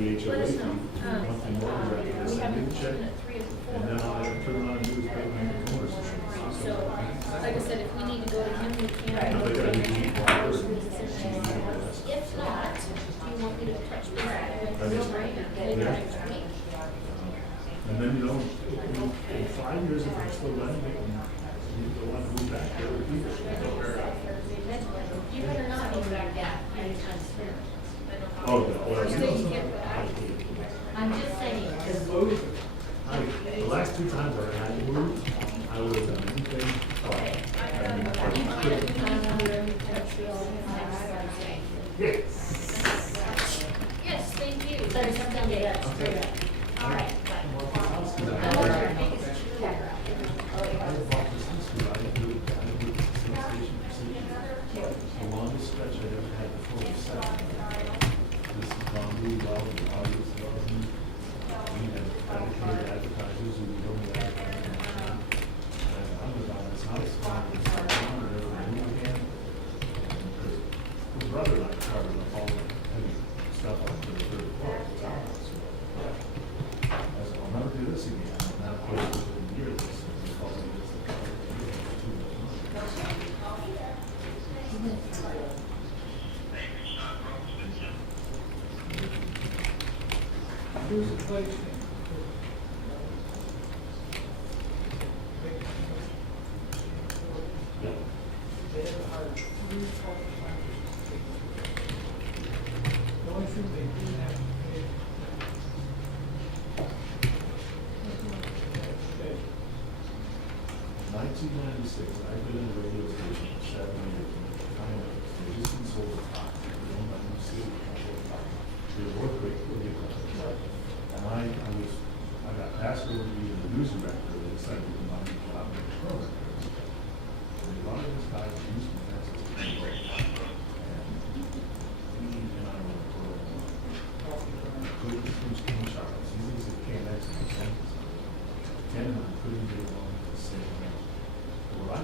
HOA Let us fee, know. monthly mortgage rate, We this have and it check. at 3 or 4. And then all I have to turn around and do is pay my commerce. So, like I said, if we need to go to him, we can. Now they gotta give you water. If not, do you want me to touch base with Right. Bill Ray and get it next week? And then, in 5 years, if I'm still running it, and you go on to move back there with people. You better not be back yet anytime soon. Oh, no, well, So you can't put out. I'm just saying, because the last 2 times I had to move, I would have done anything. Yes, thank you. so there's something to get straight up. All right. And what's your biggest check? I bought this house because I didn't do the station procedure. The longest stretch I ever had before was 7. This is Bamboo, well, the audience doesn't. We have dedicated advertisers who we don't advertise. And I'm about this house, and it's on and everything move again. Because his brother and I covered up all the heavy stuff up to the 3rd floor of the tower. So I said, I'll never do this again. And that was within years. Because of this. Here's the place. Yeah. They have hired 3 part-timers to take care of it. The only thing they do have to pay. 1996, I've been in the radio station for 7 years. They just been sold a top. They don't let them see it. They work great for the And I got passed over to be the news director. They decided to come out and put out the program. And a lot of these guys use me. That's what they do. And he and I were for good from Charles. He thinks it can't actually change. Ken and I couldn't get along with the same. Well, I